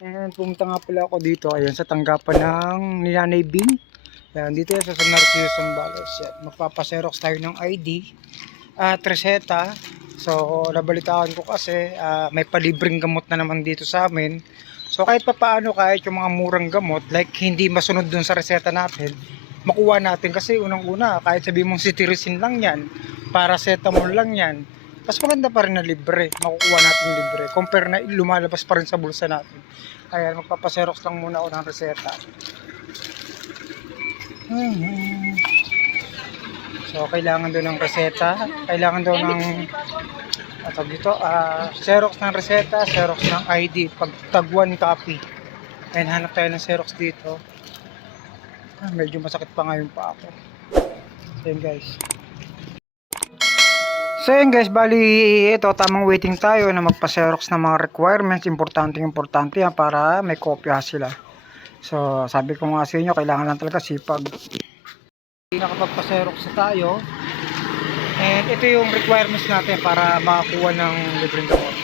And pumunta nga pala ako dito, ayun, sa tanggapan ng ni Nanay Bing. Yan, dito yan sa San Narciso Zambales. Yan, magpapaserox tayo ng ID at reseta. So, nabalitaan ko kasi may palibreng gamot na naman dito sa amin. So, kahit pa paano, kahit yung mga murang gamot, like hindi masunod dun sa reseta natin, makuha natin kasi unang-una, kahit sabihin mong cetirizine lang yan, paracetamol lang yan, mas maganda pa rin na libre, makukuha natin libre compare na lumalabas pa rin sa bulsa natin. Kaya magpapaserox lang muna ako ng reseta. So kailangan daw ng reseta, kailangan daw ng dito, xerox ng reseta, xerox ng ID, pag tag 1 copy. And hanap tayo ng xerox dito. Medyo masakit pa ngayon pa ako. So yun guys. So yun guys, bali ito tamang waiting tayo na magpa-xerox ng mga requirements, importante yan para may kopya sila. So sabi ko nga sa inyo, kailangan lang talaga sipag. Nakapagpa-xerox na tayo. And ito yung requirements natin para makakuha ng libreng gamot.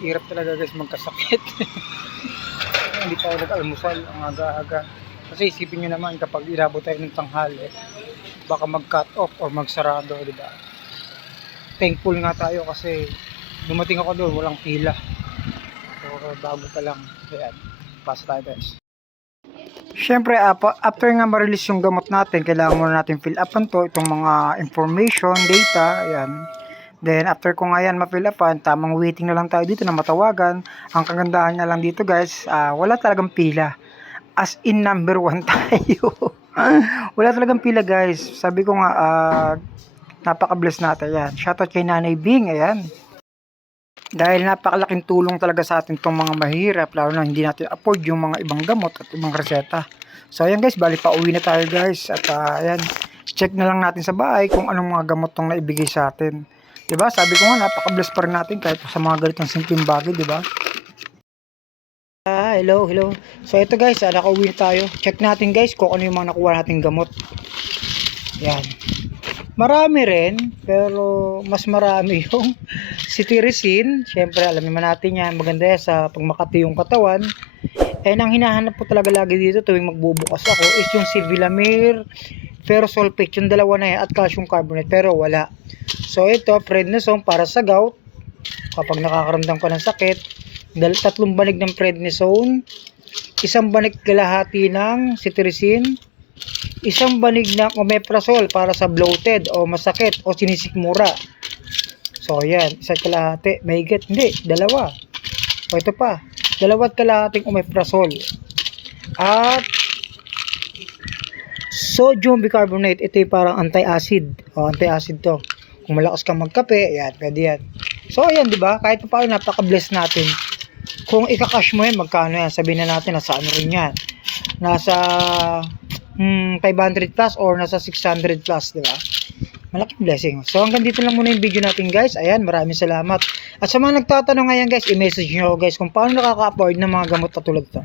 Hirap talaga guys magkasakit. Hindi tayo nag-almusal ang aga-aga. Kasi isipin nyo naman kapag inabot tayo ng tanghali, baka mag-cut off or magsarado, diba? Thankful nga tayo kasi dumating ako doon, walang pila. So bago pa lang. Ayan, pasa tayo guys. Siyempre, after nga ma-release yung gamot natin, kailangan muna natin fill upan to, itong mga information, data, ayan. Then, after ko nga yan ma-fill upan, tamang waiting na lang tayo dito na matawagan. Ang kagandahan nga lang dito guys, wala talagang pila. As in number 1 tayo. Wala talagang pila guys. Sabi ko nga, napaka-bless natin yan. Shoutout kay Nanay Bing, ayan. Dahil napakalaking tulong talaga sa atin itong mga mahirap, lalo na hindi natin afford yung mga ibang gamot at ibang reseta. So ayan guys, bali pa uwi na tayo guys. At ayan, check na lang natin sa bahay kung anong mga gamot tong naibigay sa atin. Diba? Sabi ko nga, napaka-bless pa rin natin kahit sa mga ganitong simpleng bagay, diba? Hello. So ito guys, nakauwi tayo. Check natin guys kung ano yung mga nakuha nating gamot. Yan. Marami rin, pero mas marami yung cetirizine. Siyempre, alam naman natin yan. Maganda yan sa pagmakati yung katawan. And ang hinahanap ko talaga lagi dito tuwing magbubukas ako is yung Sivilamir, ferrous sulfate, yung dalawa na yan, at calcium carbonate. Pero wala. So ito, prednisone para sa gout. Kapag nakakaramdam ka ng sakit, 3 banig ng prednisone, 1 banig kalahati ng cetirizine, 1 banig ng omeprazole para sa bloated o masakit o sinisikmura. So yan, 1 kalahati, mahigit, hindi, 2. O ito pa, 2 kalahating omeprazole. At sodium bicarbonate, ito yung parang anti-acid. O anti-acid to. Kung malakas kang magkape, yan, pwede yan. So ayan, di ba? Kahit pa paano, napaka-bless natin. Kung ika-cash mo yan, magkano yan? Sabihin na natin, nasa ano rin yan? Nasa 500 plus or nasa 600 plus, di ba? Malaking blessing. So hanggang dito lang muna yung video natin guys. Ayan, maraming salamat. At sa mga nagtatanong ngayon guys, i-message nyo guys kung paano nakaka-afford ng mga gamot na tulad ito.